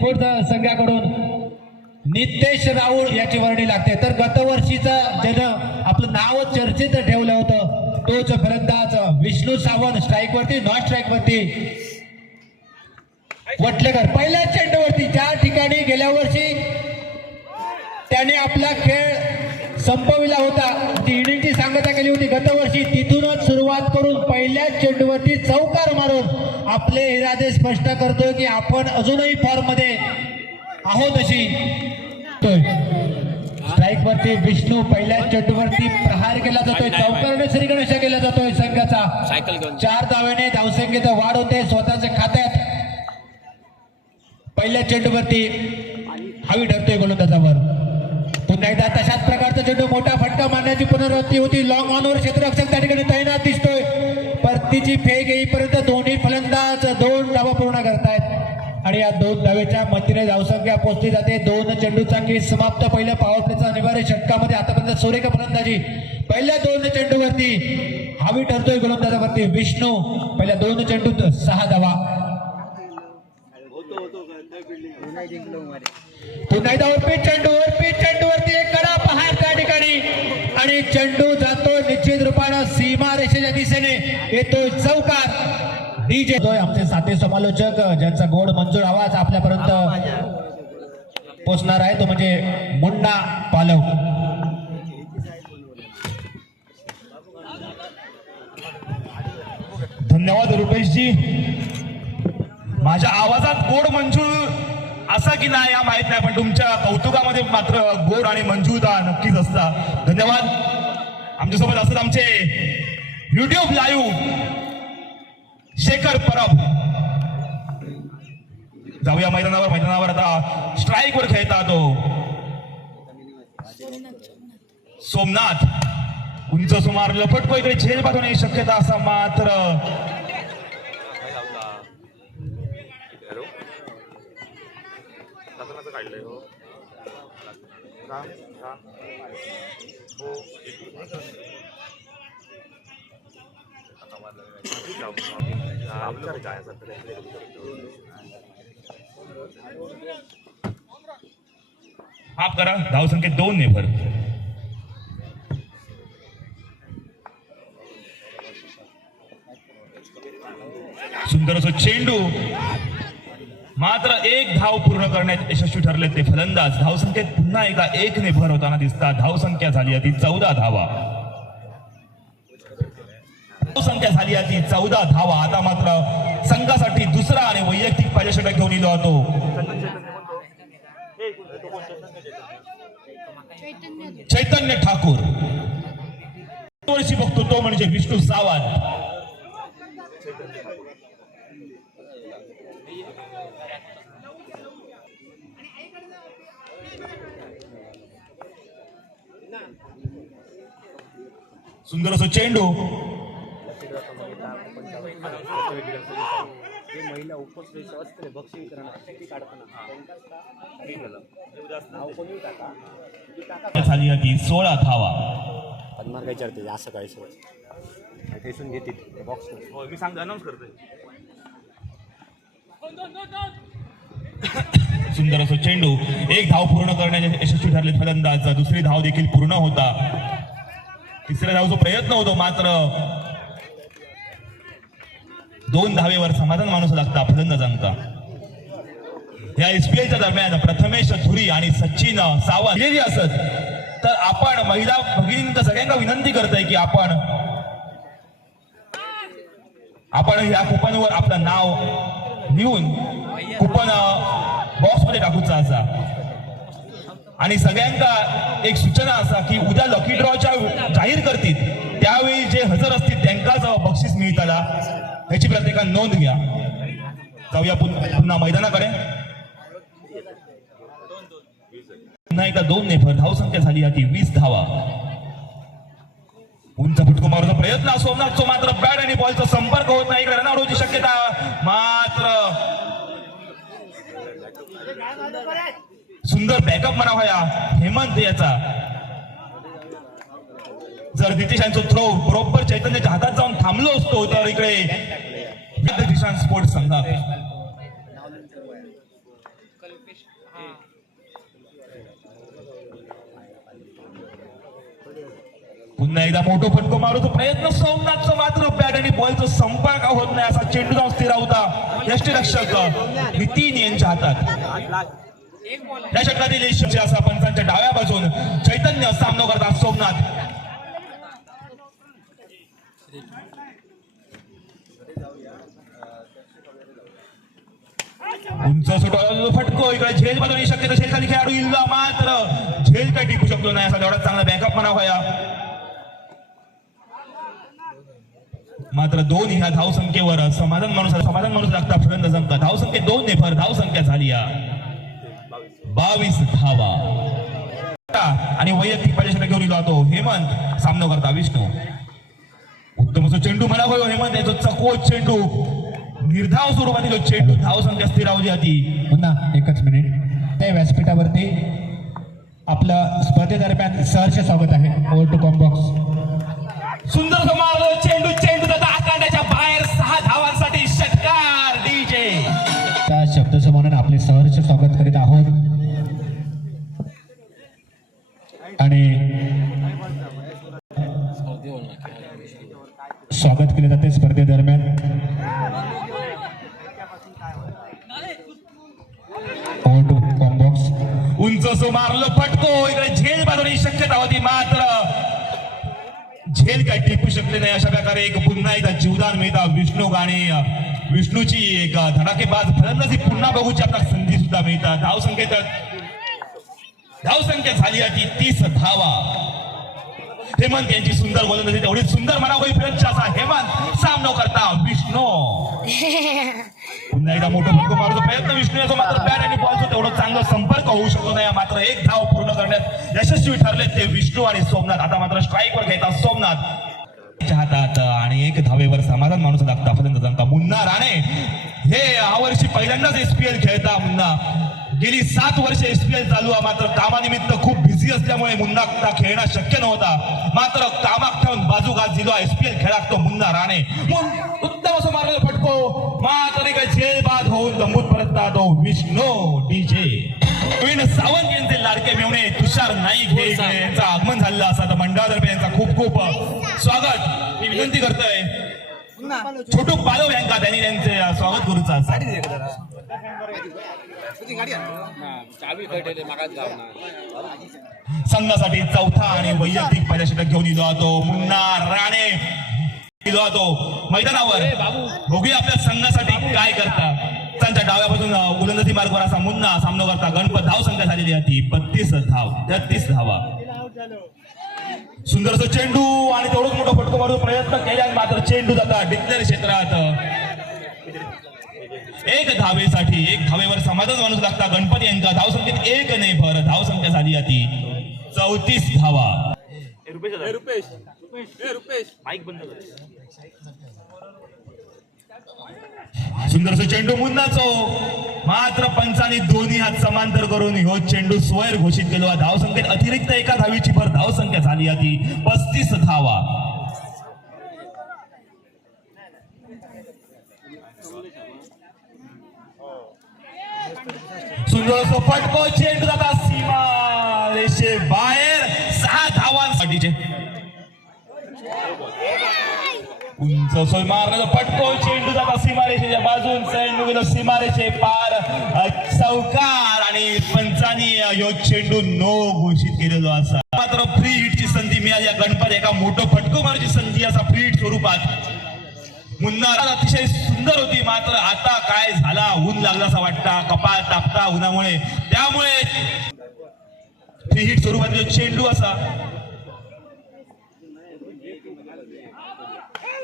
Sports संघाकडून नितेश राऊळ याची वर्णी लागते। तर गतवर्षीचा ज्यानं आपलं नाव चर्चेत ठेवलं होतं तोच फलंदाज विष्णू सावंत स्ट्राईक वरती, नॉन स्ट्राईक वरती वटलेकर पहिल्या चेंडूवरती ज्या ठिकाणी गेल्या वर्षी त्याने आपला खेळ संपविला होता, ती इनिंगची सांगता केली होती गतवर्षी, तिथूनच सुरुवात करून पहिल्या चेंडूवरती चौकार मारून आपले इरादे स्पष्ट करतोय की आपण अजूनही फॉर्म मध्ये आहोत अशी। स्ट्राईक वरती विष्णू पहिल्या चेंडूवरती प्रहार केला जातोय, चौकारने श्रीगणेश केला जातोय संघाचा। 4 धावेने धावसंख्येत वाढ होते स्वतःच्या खात्यात। पहिल्या चेंडूवरती हवी ठरतोय गोलंदाजावर। पुन्हा एकदा तशाच प्रकारचा चेंडू मोठा फटका मारण्याची पुनरावृत्ती होती। लॉंग ऑनवर क्षेत्ररक्षक त्या ठिकाणी तैनात दिसतोय। परतीची फेक येईपर्यंत दोन्ही फलंदाज 2 धावा पूर्ण करतायत आणि या 2 धावेच्या मतीने धावसंख्या पोहोचली जाते। 2 चेंडूचा खेळ समाप्त। पहिल्या पॉवर प्लेचा अनिवार्य षटकामध्ये आतापर्यंत सुरेख फलंदाजी पहिल्या 2 चेंडूवरती हवी ठरतोय गोलंदाजावरती विष्णू। पहिल्या 2 चेंडूत 6 धावा। पुन्हा एकदा चेंडूवरती एक कडा पहार त्या ठिकाणी आणि चेंडू जातो निश्चित रूपानं सीमा रेषेच्या दिशेने, येतोय चौकार। डीजे आमचे साथी समालोचक ज्यांचा गोड मंजूर आवाज आपल्यापर्यंत पोहोचणार आहे तो म्हणजे मुन्ना पालव। धन्यवाद रुपेशजी। माझ्या आवाजात गोड मंजूर असा की नाही या माहित नाही, पण तुमच्या कौतुकामध्ये मात्र गोड आणि मंजूरता नक्कीच असता। धन्यवाद। आमच्यासोबत असत आमचे युट्यूब लाईव्ह शेखर परब। जाऊया मैदानावर आता स्ट्राईक वर खेळता तो सोमनाथ। उंच सुमार लपटको इकडे झेल पाठवण्याची शक्यता असा मात्र माफ करा, धावसंख्येत 2 ने भर। सुंदर असं चेंडू मात्र 1 धाव पूर्ण करण्यात यशस्वी ठरले ते फलंदाज। धावसंख्येत पुन्हा एकदा 1 ने भर होताना दिसतात। धावसंख्या झाली ती 14 धावा। धावसंख्या झाली ती 14 धावा। आता मात्र संघासाठी दुसरा आणि वैयक्तिक पारितोषिक घेऊन येलो होतो चैतन्य ठाकूर। वर्षी बघतो तो म्हणजे विष्णू सावंत। सुंदर असं चेंडू महिला उपस्थित असते बक्षीस झाली ती 16 धावा। पद्मार काय विचारते असं काय ठेसून घेते बॉक्स मी सांगतो अनाउन्स करतोय। सुंदर असं चेंडू 1 धाव पूर्ण करण्याचे यशस्वी ठरले फलंदाज। दुसरी धाव देखील पूर्ण होता। तिसऱ्या धावचा प्रयत्न होतो मात्र 2 धावेवर समाधान मानू लागता फलंदाजांचा। या एसपीएलच्या दरम्यान प्रथमेश धुरी आणि सचिन सावंत हे असत तर आपण महिला भगिनींना सगळ्यांना विनंती करतोय की आपण या कुपनवर आपलं नाव लिहून कुपन बॉक्स मध्ये टाकूचा असा। आणि सगळ्यांना एक सूचना असा की उद्या लकी ड्रॉच्या जाहीर करतील त्यावेळी जे हजर असतील त्यांनाच बक्षीस मिळताना याची प्रत्येकाने नोंद घ्या। जाऊया पुन्हा मैदानाकडे। पुन्हा एकदा 2 ने भर। धावसंख्या झाली ती 20 धावा। उंच फटको मारण्याचा प्रयत्न सोमनाथचा मात्र बॅट आणि बॉलचा संपर्क होत नाही। रनआउट होण्याची शक्यता मात्र सुंदर बॅकअप म्हणावा या हेमंत याचा। जर नितेश यांचा थ्रो बरोबर चैतन्याच्या हातात जाऊन थांबलो असतो तर इकडे दिशांत स्पोर्ट्स संघ पुन्हा एकदा मोठो फटको मारूचा प्रयत्न सोमनाथचा मात्र बॅट आणि बॉलचा संपर्क होत नाही असा चेंडू जाऊन स्थिर होता यष्टीरक्षक नितीन यांच्या हातात. या षटकातील यश असा पंचांच्या डाव्या बाजून चैतन्य सामना करतात सोमनाथ. उंच सुटवलेला फटको इकडे झेल बाजूने शक्यतो झेलखाली खेळाडू येईल मात्र झेल काय टिकू शकतो नाही असा एवढा चांगला बॅकअप म्हणा व्हाया. मात्र दोन ह्या धावसंख्येवर समाधान माणूस लागता फलंदाज अंक धावसंख्ये 2 ने भर धावसंख्या झाली 22 धावा आणि वैयक्तिक पारितोषिक घेऊन येतो हेमंत सामना करता विष्णू. उत्तम असो चेंडू म्हणा होय हेमंत याचा चकोच चेंडू निर्धाव स्वरूपातील चेंडू धावसंख्या स्थिरावली होती. पुन्हा एकच मिनिट त्या व्यासपीठावरती आपलं स्पर्धेदरम्यान सहर्ष स्वागत आहे. Over to combox. सुंदर समारोह चेंडू आखांड्याच्या बाहेर 6 धावांसाठी षटकार डीजे. त्या शब्दसमूहाने आपले सहर्ष स्वागत करीत आहोत आणि स्वागत केले जाते स्पर्धेदरम्यान. Over to combox. उंच सो मारलं फटको इकडे झेल बाजूने शक्यता होती मात्र झेल काय टिकू शकले नाही. अशा प्रकारे एक पुन्हा एकदा जीवदान मिळता विष्णू आणि विष्णूची एक धडाकेबाज फलंदाजी पुन्हा बघूची आपल्याला संधी सुद्धा मिळतात. धावसंख्या झाली ती 30 धावा. हेमंत यांची सुंदर गोलंदाजी तेवढीच सुंदर म्हणा होईपर्यंत असा हेमंत सामना करता विष्णू. पुन्हा एकदा मोठा फटको मारण्याचा प्रयत्न विष्णू याचा मात्र बॅट आणि बॉलचा तेवढा चांगला संपर्क होऊ शकतो नाही. मात्र एक धाव पूर्ण करण्यात यशस्वी ठरले ते विष्णू आणि सोमनाथ. आता मात्र स्ट्राईकवर घेतात सोमनाथ हातात आणि एक धावेवर समाधान माणूस लागता फलंदाजांका मुन्ना राणे. हे यावर्षी पहिल्यांदाच SPL खेळता मुन्ना. गेली 7 वर्ष SPL चालू आहे मात्र कामानिमित्त खूप बिझी असल्यामुळे मुन्ना खेळणं शक्य नव्हता. मात्र कामाक ठेवून बाजूगाज दिलो SPL खेळात तो मुन्ना राणे. उत्तम असं मारलेला फटको मात्र एक झेल बाद होऊन गंभूत परतता तो विष्णू डीजे. नवीन सावंत यांचे लाडके मेवणे तुषार नाईक हे यांचं आगमन झालेलं असा तर मंडळातर्फे यांचा खूप खूप स्वागत मी विनंती करतोय. छोटू पालव यांका त्यांनी त्यांचे स्वागत करूचा असा. संघासाठी चौथा आणि वैयक्तिक पहिला षटक घेऊन येतो तो मुन्ना राणे मैदानावर. बघूया आपल्या संघासाठी काय करता. त्यांच्या डाव्यापासून गोलंदाजी मार्गावर असा मुन्ना सामना करता गणपत. धावसंख्या झालेली आहे 32 धाव 33 धावा. सुंदर असं चेंडू आणि तेवढंच मोठा फटको मारून प्रयत्न केल्याने मात्र चेंडू जाता डिक्लेअर क्षेत्रात. एक धावेसाठी एक धावेवर समाधान माणूस लागता गणपती यांचा. धावसंख्येत 1 ने भर धावसंख्या झाली ती 34 धावा. सुंदर चेंडू मुन्नाचो मात्र पंचांनी दोन्ही हात समांतर करून ह्यो चेंडू स्वैर घोषित केलो. धावसंख्येत अतिरिक्त 1 धावेची भर धावसंख्या झाली ती 35 धावा. सुंदर फटको चेंडू जाता सीमा रेषे बाहेर 6 धावांसाठीचे. उंच सोय मारलेला फटको चेंडू जाता सीमारेषेच्या बाजून चेंडू गेलो सीमारेषे पार चौकार आणि पंचांनी यो चेंडू नो घोषित केलेलो असा. मात्र फ्री हिटची संधी मिळाली गणपती. एका मोठं फटको मारण्याची संधी असा फ्री हिट स्वरूपात. मुन्ना अतिशय सुंदर होती मात्र आता काय झाला ऊन लागला असा वाटता कपाळ तापता उन्हामुळे. त्यामुळे फ्री हिट स्वरूपात चेंडू असा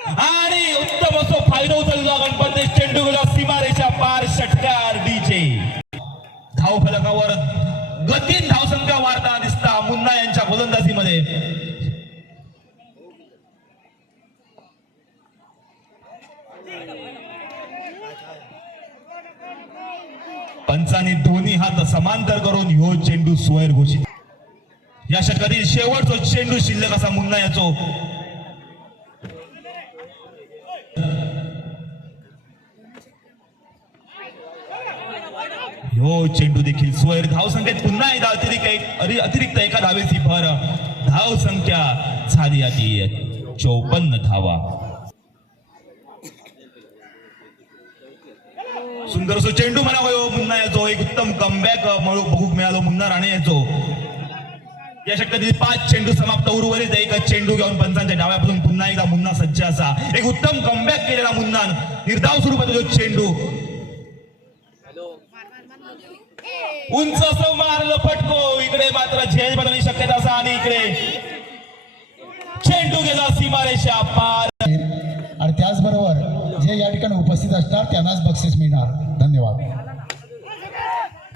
आणि उत्तम असो फायदा उचलला गणपती. चेंडू गेला सीमारेषा पार षटकार डीजे. धाव फलकावर गतीन धावसंख्या वाढताना दिसता मुन्ना यांच्या गोलंदाजीमध्ये. पंचांनी दोन्ही हात समांतर करून ह्यो चेंडू स्वैर घोषित. या षटकातील शेवटचा चेंडू शिल्लक असा मुन्ना याचो. ह्यो चेंडू देखील स्वैर. धाव संख्येत पुन्हा एकदा अतिरिक्त एका धावेची भर. धाव संख्या झाली आधी 54 धावा. सुंदर असो चेंडू म्हणावं मुन्ना याचो. एक उत्तम कमबॅक बघूक मिळालो मुन्ना राणे याचो. या षटकातील 5 चेंडू समाप्त. उर्वरित एकच चेंडू घेऊन पंचांच्या डाव्यापासून पुन्हा एकदा मुन्ना सज्ज असा. एक उत्तम कमबॅक केलेला मुन्ना. निर्धाव स्वरूपाचा चेंडू उंच असं मारलं फटको. इकडे मात्र झेल बनवण्याची शक्यता असा आणि इकडे चेंडू गेला सीमारेषा पार. आणि त्याचबरोबर जे या ठिकाणी उपस्थित असणार त्यांनाच बक्षीस मिळणार. धन्यवाद.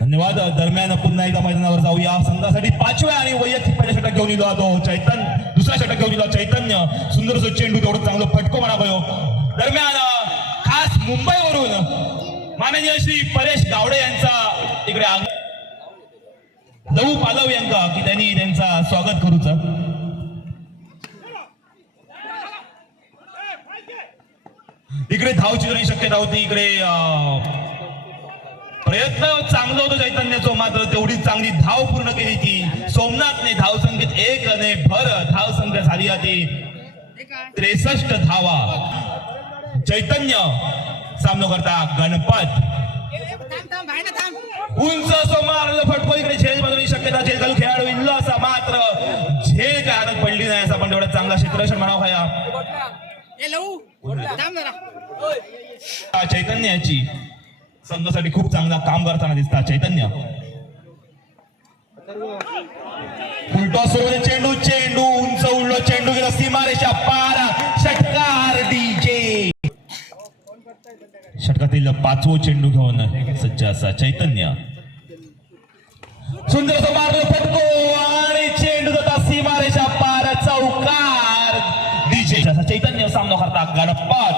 धन्यवाद. दरम्यान पुन्हा एकदा मैदानावर जाऊया. संघासाठी 5व्या आणि वैयक्तिक पहिल्या षटक घेऊन येलो तो चैतन्य. दुसरा षटक घेऊन येलो चैतन्य. सुंदर असो चेंडू तेवढं चांगलं फटको म्हणावयो. दरम्यान खास मुंबईवरून माननीय श्री परेश गावडे यांचा इकडे लहू पालव यांका की त्यांनी त्यांचा स्वागत करूचा. इकडे धावची जरी शक्यता होती. इकडे प्रयत्न चांगलं होतं चैतन्याचं. मात्र तेवढी चांगली धाव पूर्ण केली ती सोमनाथने. धाव संख्येत 1 ने भर. धाव संख्या झाली आधी 63 धावा. चैतन्य सामना करता गणपत. उंच असं मारलं फटको. इकडे झेल बनवण्याची शक्यता. झेल घालू खेळाडू इल्लो असा. मात्र झेल काय हातात पडली नाही असा. पण तेवढा चांगला क्षेत्ररक्षण म्हणावं खाया चैतन्याची. संघासाठी खूप चांगला काम करताना दिसतात चैतन्य. उलटो सोडून चेंडू. चेंडू उंच उडलो. चेंडू गेला सीमारेषा पार. षटकार डीजे. षटकातील 5वं चेंडू घेऊन सज्ज असा चैतन्य. सुंदर असं मारलं फटको आणि चेंडू जाता सीमारेषा पार. चौकार डीजे. चैतन्य सामना करता गणपत.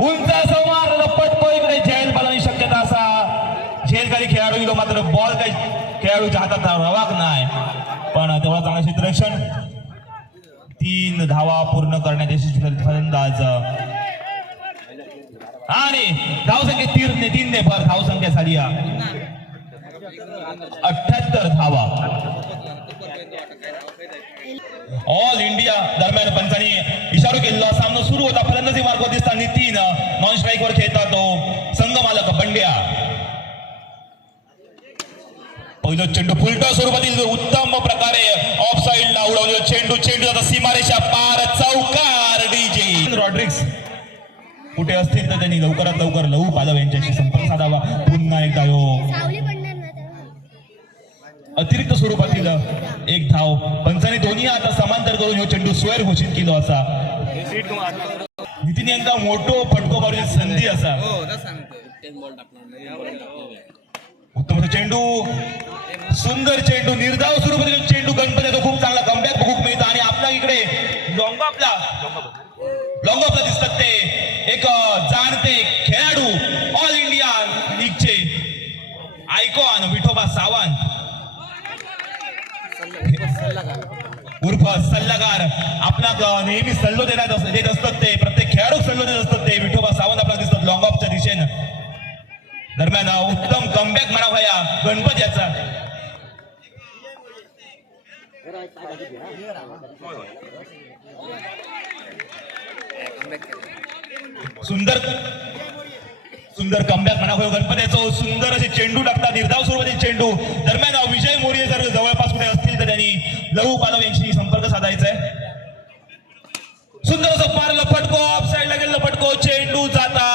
उंच असं मारलं फटको. इकडे झेल बनवण्याची शक्यता असा. झेल खाली खेळाडू गेलो. मात्र बॉल काही खेळाडूच्या हातात रवाक नाही. पण तेवढा चांगला क्षेत्ररक्षण. 3 धावा पूर्ण करण्यात यशस्वी फलंदाज. आणि धाव संख्या 3 ने भर. धाव संख्या झाली 78 धावा. ऑल इंडिया दरम्यान पंचांनी इशारा केलेला. सामना सुरू होता. फलंदाजी मार्ग दिसता नितीन. नॉन स्ट्राईक वर खेळता तो संघ मालक बंड्या. पहिलं चेंडू फुलटॉ स्वरूपातील उत्तम प्रकारे ऑफ साइडला उडवलेला चेंडू. चेंडू आता सीमारेषा पार. चौकार डीजे. रॉड्रिक्स कुठे असतील तर त्यांनी लवकरात लवकर लहू पालव यांच्याशी संपर्क साधावा. पुन्हा एकदा अतिरिक्त स्वरूपातील एक धाव. पंचांनी दोन्ही आता समांतर करून हा चेंडू स्वैर घोषित केलो असा. नितीन यांचा मोठो फटको मारूची संधी असा. उत्तम चेंडू. सुंदर चेंडू. निर्धाव स्वरूपातील चेंडू. गणपतीचा खूप चांगला कमबॅक बघूक मिळतं. आणि आपल्या इकडे लॉंगॉपला दिसतात ते एक जाणते खेळाडू. ऑल इंडिया लीगचे आयकॉन विठोबा सावंत उर्फ सल्लागार. आपला नेहमी सल्लो देत असतात ते. प्रत्येक खेळाडू सल्लो देत असतात ते. विठोबा सावंत आपल्याला दिसतात लॉंग ऑफच्या दिशेनं. दरम्यान उत्तम कमबॅक म्हणावा या गणपत याचा. सुंदर कमबॅक म्हणावं गणपतीचं. सुंदर असे चेंडू टाकतात. निर्धाव स्वरूपातील चेंडू. दरम्यान विजय मोरे जर जवळपास कुठे असतील तर त्यांनी लहू पालव यांशी संपर्क साधायचा आहे. सुंदर असं मारलं फटको. ऑफ साइडला गेलं फटको. चेंडू जाता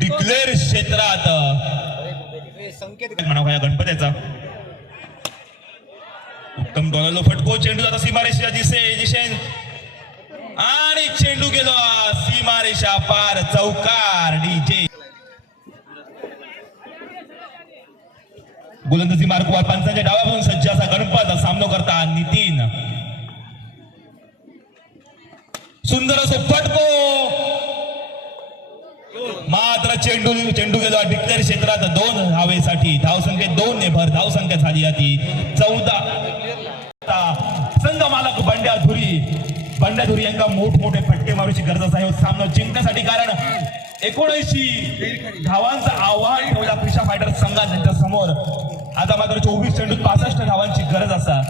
डिक्लेअर क्षेत्रात. म्हणावं या गणपतीचा. उत्तम डोळ्याला फटको. चेंडू जाता सीमारेषेच्या दिशेन. आणि चेंडू गेलो सीमारेषा पार. चौकार डीजे. गोलंदाजी मार्गवर पंचांच्या डाव्यापासून सज्ज असा गणपत. सामना करता नितीन. सुंदर असो फटको. मात्र चेंडू गेलो डिक्लेअर क्षेत्रात 2 धावेसाठी. धाव संख्येत 2 ने भर. धाव संख्या झाली ती 14. संघ मालक बंड्या धुरी बंडाधुरी यांना मोठमोठे फटके मारूची गरज आहे सामना जिंकण्यासाठी, कारण 79 धावांचं आव्हान ठेवला क्रिशा फायटर संघात त्यांच्या समोर. आता मात्र 24 चेंडूत 65 धावांची गरज असा.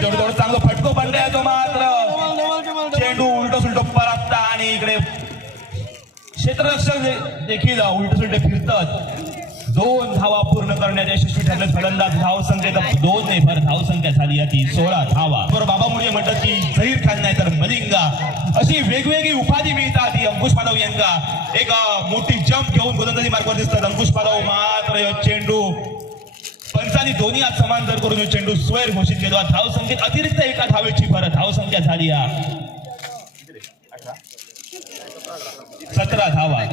तेवढं चांगलं फटको बंड्या तो मात्र चेंडू उलट सुलट परतता आणि इकडे क्षेत्ररक्षक देखील उलट सुलटे फिरतात. 2 धावा पूर्ण करण्यात यशस्वी ठरले फलंदाज. धाव संख्येत 2 ने भर धाव संख्या झाली ती 16 धावा. बरोबर बाबा मुळे म्हणतात की झहीर खान नाही तर मलिंगा अशी वेगवेगळी उपाधी मिळतात. ही अंकुश पालव यांना एक मोठी जंप घेऊन गोलंदाजी मार्गावर दिसतात. अंकुश पालव मात्र चेंडू पंचांनी दोन्ही हात समांतर करून चेंडू स्वैर घोषित केला. धाव संख्येत अतिरिक्त 1 धावेची भर धाव संख्या झाली 17 धावा.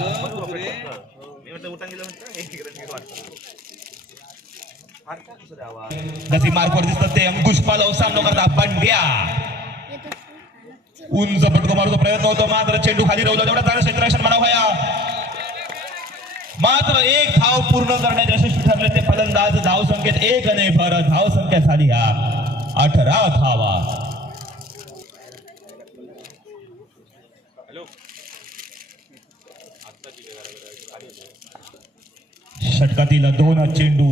गती मार्कवर दिसतात ते अंकुश पालव सामना करता बंड्या. उंच पटको मारूचा प्रयत्न होतो मात्र चेंडू खाली राहिला. तेवढा चांगलं क्षेत्ररक्षण म्हणावया. मात्र 1 धाव पूर्ण करण्यात यशस्वी ठरले ते फलंदाज. धाव संख्येत 1 ने भर धाव संख्या झाली 18 धावा. षटकातील 2 चेंडू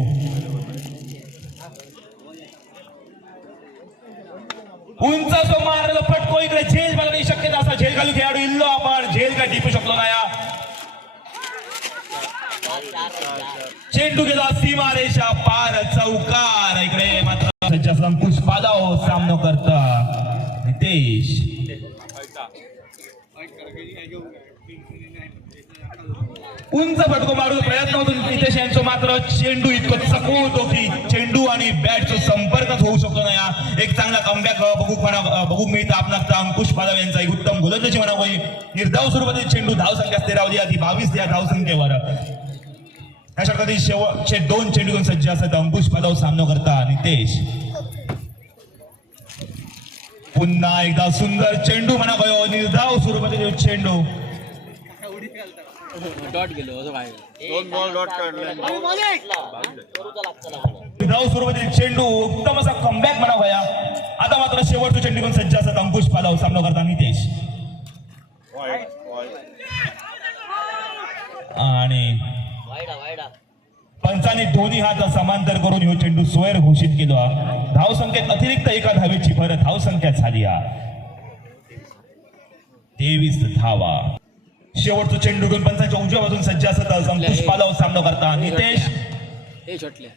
उंच असो मारलेला फटको इकडे झेल मला नाही शक्यता असा झेल घालू खेळाडू इल्लो आपण झेल काय टिपू शकलो नाही. चेंडू गेला सीमारेषा पार चौकार. इकडे मात्र अंकुश पालव सामना करता नितेश. उंच फटको मारून प्रयत्न होतो नितेश यांचा मात्र चेंडू इतकं चकवून होतो की चेंडू आणि बॅटचा संपर्कच होऊ शकतो ना. एक चांगला कमबॅक बघू मिळतं आपणास अंकुश पालव यांचा. एक उत्तम गोलंदाजी म्हणावं. निर्धाव स्वरूपातील चेंडू धाव संख्या स्थिरावली आधी 22 या धाव संख्येवर. या षटकातील शेवटचे 2 चेंडू घेऊन सज्ज असतात अंकुश पालव सामना करता नितेश. पुन्हा एकदा सुंदर चेंडू म्हणावं. निर्धाव स्वरूपातील चेंडू डॉट गेलो असं काय 2 बॉल डॉट काढले. धाव सुरुवातीला चेंडू उत्तम असा कमबॅक म्हणावया. आता मात्र शेवटचा चेंडू घेऊन सज्ज असतात अंकुश पालव सामना करता नितेश. आणि पंचांनी दोन्ही हात समांतर करून ह्यो चेंडू स्वैर घोषित केला. धाव संख्येत अतिरिक्त 1 धावेची भर धाव संख्या झाली 23 धावा. शेवटचा चेंडू घेऊन पंचांच्या उजव्या बाजून सज्ज असतात अंकुश पालव सामना करता नितेश. हे छोटले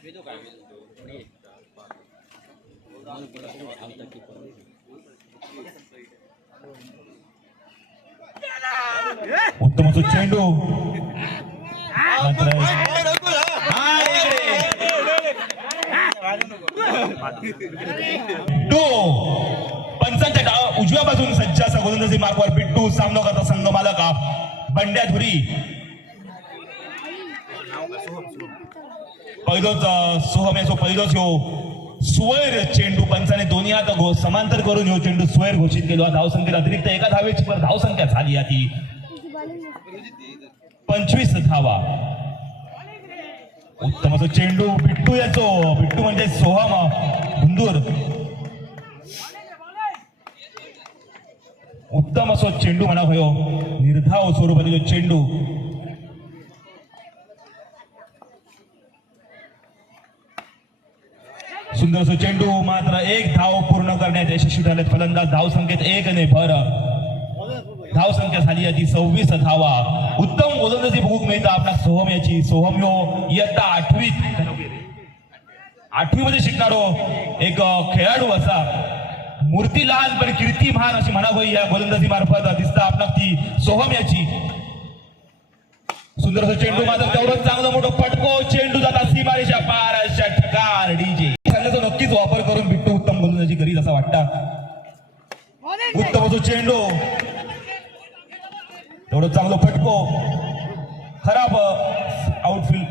उत्तम असो चेंडू मात्र पंचांच्या उजव्या बाजून सज्ज असा गोलंदाजी मार्गावर बिट्टू सामना करता संघ मालक बंड्या धुरी. पहिलोच सोहम याचो पहिलोच ह्यो स्वैर चेंडू पंचाने दोन्ही हात समांतर करून ह्यो चेंडू स्वैर घोषित केलो. धाव संख्येत अतिरिक्त 1 धावेची पर धाव संख्या झाली ती 25 धावा. उत्तम असो चेंडू बिट्टू याचो. बिट्टू म्हणजे सोहम हुंदूर. उत्तम असो चेंडू म्हणा भयो. निर्धाव स्वरूपातील चेंडू सुंदर असो चेंडू मात्र 1 धाव पूर्ण करण्यात यशस्वी ठरले फलंदाज. धाव संख्येत 1 ने भर धाव संख्या झाली ती 26 धावा. उत्तम गोलंदाजी बघूक मिळतं आपला सोहम याची. सोहम ह्यो इयत्ता 8वी मध्ये शिकणारो एक खेळाडू असा. मूर्ती लहान पण कीर्ती महान अशी म्हणावं या गोलंदाजी मार्फत दिसता आपला ती सोहम याची. सुंदर असं चेंडू मात्र तेवढं चांगलं मोठं फटको. चेंडू जाता सीमारेषा पार. षटकार डीजे सांगण्याचा नक्कीच वापर करून बिट्टू उत्तम गोलंदाजी करीत असा वाटतं. उत्तम असो चेंडू तेवढं चांगलं फटको. खराब आउटफील्ड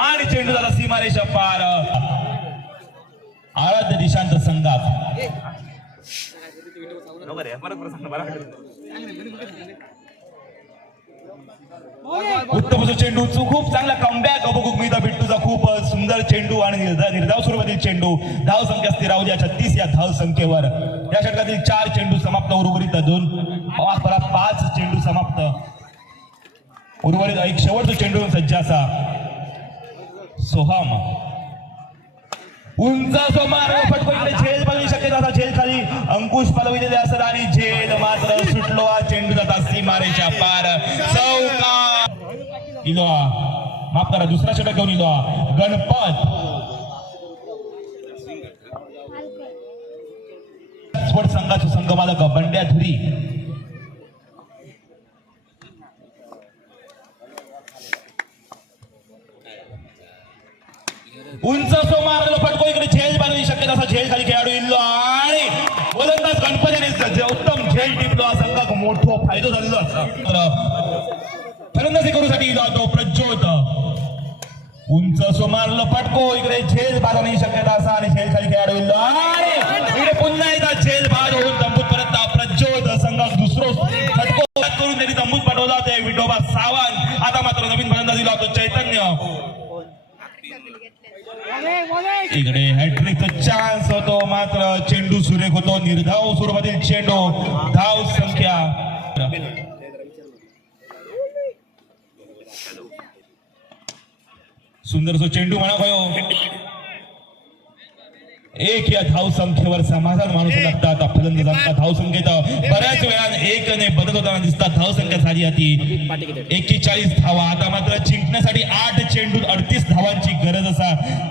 आणि चेंडू जाता सीमारेषा पार. आराध्य दिशांत संघात उत्तम असो चेंडू खूप चांगला कमबॅक बघूक मिळतो बिट्टूचा खूप सुंदर चेंडू आणि निर्धाव स्वरूपातील चेंडू धाव संख्या स्थिरावली 36 या धाव संख्येवर या षटकातील 4 चेंडू समाप्त उर्वरित 5 चेंडू समाप्त उर्वरित एक शेवटचा चेंडू सज्ज असा सोहम उंच सोमार फटको इकडे झेल बनवू शक्यता असा झेल खाली अंकुश पलविलेले असत आणि झेल मात्र सुटलो हा चेंडू जाता सीमारेच्या पार चौका इलो माफ करा दुसरा षटक घेऊन इलो गणपत स्पोर्ट संघाचा संघमालक बंड्या धुरी उंच सो मारलेला फटको इकडे झेल बनवू शक्यता असा झेल खाली खेळाडू इल्लो आणि गोलंदाज गणपतीने उत्तम झेल टिपलो संघाक मोठो फायदो झालेलो असा फलंदाजी करूसाठी इलो तो प्रज्योत उंच सो मारलेला फटको इकडे झेल बाद होण्याची शक्यता असा आणि झेल खाली खेळाडू इल्लो आणि इकडे पुन्हा एकदा झेल बाद होऊन तंबूत परत प्रज्योत संघाक दुसरो फटको करून त्यांनी तंबूत पाठवला ते विठोबा सावंत आता मात्र नवीन फलंदाजी लावतो चैतन्य इकडे हॅट्रिकचा चान्स होतो मात्र चेंडू सुरेख होतो निर्धाव स्वरूपातील चेंडू धाव संख्या सुंदर चेंडू म्हणा भयो एक या धाव संख्येवर समाधान मानू लागतात फलंदाजांचा धाव संख्येत बऱ्याच वेळा एकने बदल होताना दिसतात धाव संख्या झाली होती 41 धावा आता मात्र जिंकण्यासाठी 8 चेंडू 38 धावांची गरज असा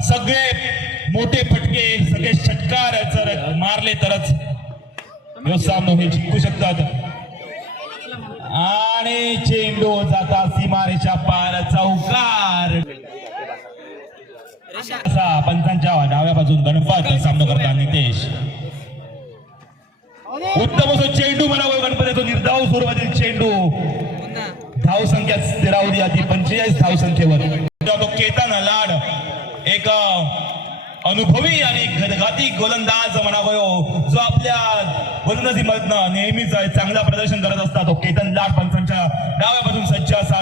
सगळे मोठे फटके सगळे षटकार जर मारले तरच हे सामना हे जिंकू शकतात आणि चेंडू जाता सीमारेच्या पार चौकार पंचांच्या डाव्या बाजून गणपत सामना करता नितेश उत्तम असो चेंडू म्हणावं गणपतीचा निर्धाव स्वरूपातील चेंडू धाव संख्या स्थिरावली आधी 45 धाव संख्येवर तो केतन लाड एक अनुभवी आणि घातकी गोलंदाज म्हणावं जो आपल्या गोलंदाजीमधनं नेहमीच चांगला प्रदर्शन करत असतात तो केतन लाड पंचांच्या डाव्या बाजून सज्ज असा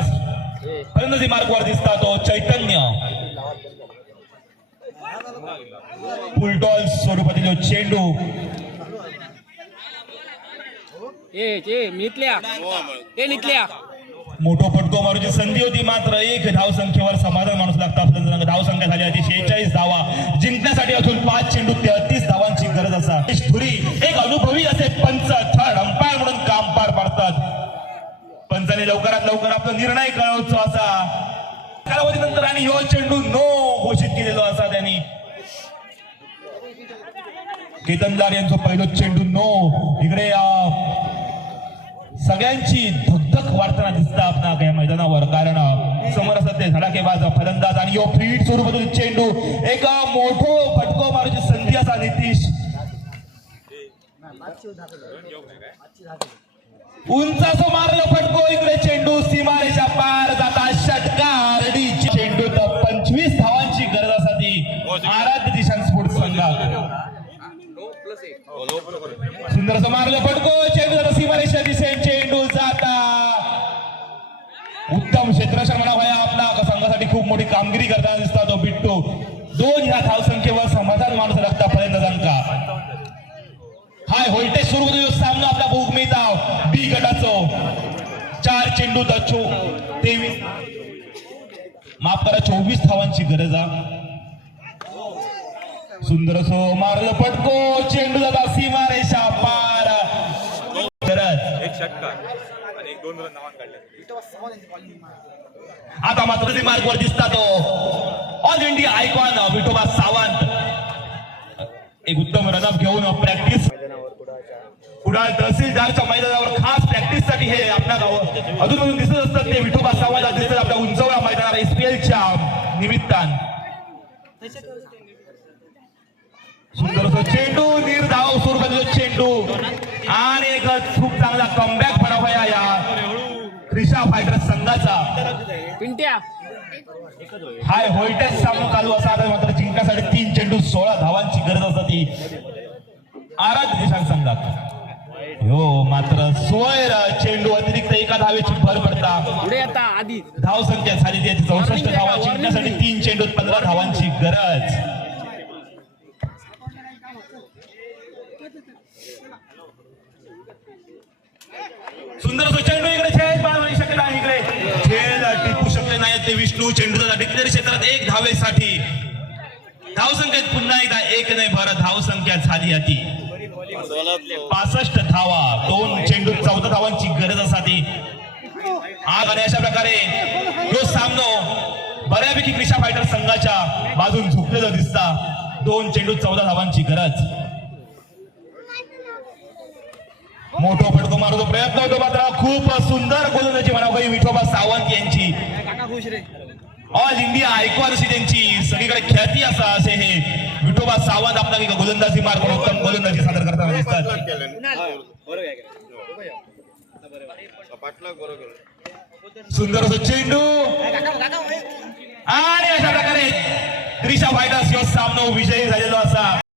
फलंदाजी मार्गवर दिसता तो चैतन्य फुलटॉल स्वरूपातील चेंडू मोठो फटको मारूची संधी होती मात्र 1 धाव संख्येवर समाधान माणूस लागता धाव संख्या झाली होती 46 धावा जिंकण्यासाठी अजून 5 चेंडू 33 धावांची गरज असा धुरी एक अनुभवी असे पंच थर्ड अंपायर म्हणून काम पार पाडतात पंचाने लवकरात लवकर आपला निर्णय कळवतो असा कालावधीनंतर आणि ह्यो चेंडू नो घोषित केलेलो असा त्यांनी केतनदार यांचा पहिलो चेंडू नो इकडे सगळ्यांची धगधग वाढताना दिसता आपला या मैदानावर कारण समोर असतात ते धडाकेबाज फलंदाज आणि यो फ्रीड स्वरूपातील चेंडू एक मोठो फटको मारूची संधी असा नितीश उंच असो मारलो फटको इकडे चेंडू सीमारेच्या पार जाता षटकार चेंडू तर 25 धावांची गरज असा ती आराध्य दिशांत स्पोर्ट्स संघात सुंदर असं मारलं फटको चेंडू जाता सीमारेच्या दिशेने चेंडू जाता उत्तम क्षेत्ररक्षण म्हणावया आपला संघासाठी खूप मोठी कामगिरी करताना दिसता तो बिट्टू 2 ह्या धाव संख्येवर समाधान माणूस लागता फलंदाजांका हाय व्होल्टेज सुरू होतो सामना आपला भोग मिळता बी गटाचो 4 चेंडू 23 माफ करा 24 धावांची गरज आहे सुंदर असो मारलं फटको चेंडू जाता सीमारेषा पार करत एक षटकार आणि 2 रन धावांनी काढले आता मात्र ते मार्गवर दिसता तो all India icon Vithoba Sawant एक उत्तम रनअप घेऊन प्रॅक्टिस कुडाळ तहसीलदारच्या मैदानावर खास प्रॅक्टिस साठी हे आपल्या गाव अजून दिसत असतात ते विठोबा सावंत दिसतात आपल्या उंचवळा मैदानावर SPL च्या निमित्तान सुंदर असो चेंडू निर्धाव स्वरूपाचा चेंडू आणि एक खूप चांगला कमबॅक बनावा या त्रिशा फायटर्स संघाचा पिंट्या हाय व्होल्टेज सामना चालू असा मात्र जिंकण्यासाठी 3 चेंडू 16 धावांची गरज असते ती आराध्य दिशांत संघात हो मात्र सोयर चेंडू अतिरिक्त एक एका धावेची भर पडता पुढे आता आधी धाव संख्या झाली त्याची 64 धावा जिंकण्यासाठी 3 चेंडूत 15 धावांची गरज. सुंदर असो चेंडू इकडे झेल पाळू शकला इकडे झेल टिपू शकले नाही ते विष्णू. चेंडूचा डिक्लेअर क्षेत्रात 1 धावेसाठी धाव संख्येत पुन्हा एकदा 1 नाही भर धाव संख्या झाली होती 65 धावा 2 चेंडूत 14 धावांची गरज असाती. आणि अशा प्रकारे तो सामनो बऱ्यापैकी क्रिशा फायटर संघाच्या बाजून झुकलेलं दिसता. 2 चेंडूत 14 धावांची गरज. मोठा फटको मारतो प्रयत्न होतो मात्र खूप सुंदर गोलंदाजी म्हणावी विठोबा सावंत यांची. काका खुश रे ऑल इंडिया आयकॉन अशी त्यांची सगळीकडे ख्याती असे हे विठोबा सावंत आपल्याला गोलंदाजी मार्ग उत्तम गोलंदाजी सादर करताना दिसतात. सुंदर असं चेंडू आणि अशा प्रकारे त्रिशा फायटर्स यो सामना विजयी झालेला